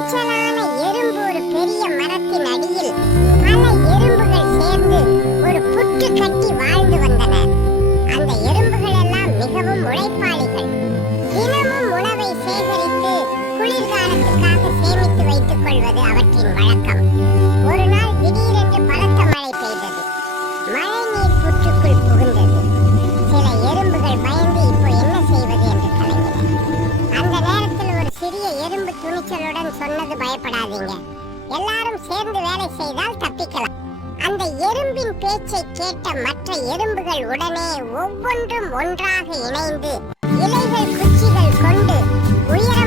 துணிச்சலான எறும்பு ஒரு பெரிய மரத்தின் அடியில் பல எறும்புகள் சேர்ந்து ஒரு புற்று கட்டி வாழ்ந்து வந்தன. அந்த எறும்புகள் எல்லாம் மிகவும் உழைப்பாளிகள். தினமும் உணவை சேகரித்து குளிர்காலத்துக்காக சேமித்து வைத்துக் கொள்வது அவற்றின் வழக்கம். ஒரு நாள் திடீரென்று பலத்த மழை பெய்தது. மழை நீர் புற்றுக்குள் புகுந்தது. சில எறும்புகள் பயந்து இப்போ என்ன செய்வது என்று கலங்கின. அந்த நேரத்தில் ஒரு சிறிய எறும்பு துணிச்சலுடன் சொன்னது, பயப்படாதீங்க, எல்லாரும் சேர்ந்து வேலை செய்தால் தப்பிக்கலாம். அந்த எறும்பின் பேச்சை கேட்ட மற்ற எறும்புகள் உடனே ஒவ்வொன்றும் ஒன்றாக இணைந்து இலைகள் குச்சிகள் கொண்டு உயர